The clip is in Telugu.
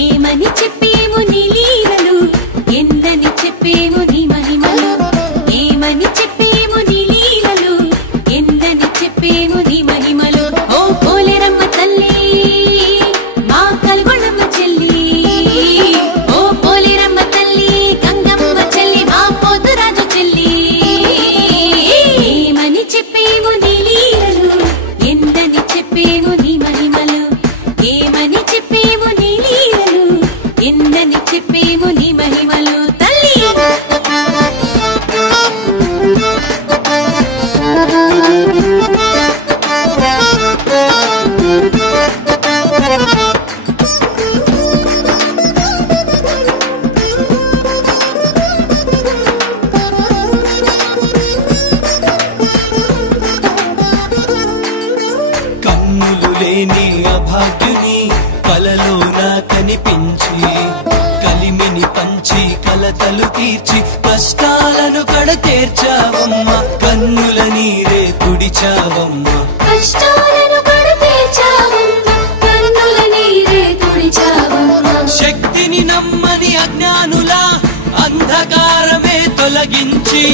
ఏమని చెప్పేము నీ లీలలు ఎన్నని చెప్పేము నీ మహిమలు ఏమని చెప్పేము నీ లీలలు ఎన్నని చెప్పేము నీ మహిమలు ఓ పోలేరమ్మ తల్లి మా కల్గొండమ్మ చెల్లి ఓ పోలేరమ్మ తల్లి గంగమ్మ చెల్లి మా పోతురాజు చెల్లి ఏమని చెప్పేము నీ లీలలు ఎన్నని చెప్పేము నీ మహిమలు ఏమని చెప్పేము నీ లీలలు ఎన్నని చెప్పేము నీ మహిమలు తల్లి కన్నులు లేని అభాగ్యుని కలలోన కనిపించి కలిమిని పంచి కలతలు తీర్చి కష్టాలను కడతేర్చావమ్మ కన్నుల నీరే తుడిచావమ్మ కష్టాలను కడతేర్చావమ్మ కన్నుల నీరే తుడిచావమ్మ శక్తిని నమ్మని అజ్ఞానుల అంధకారమే తొలగించి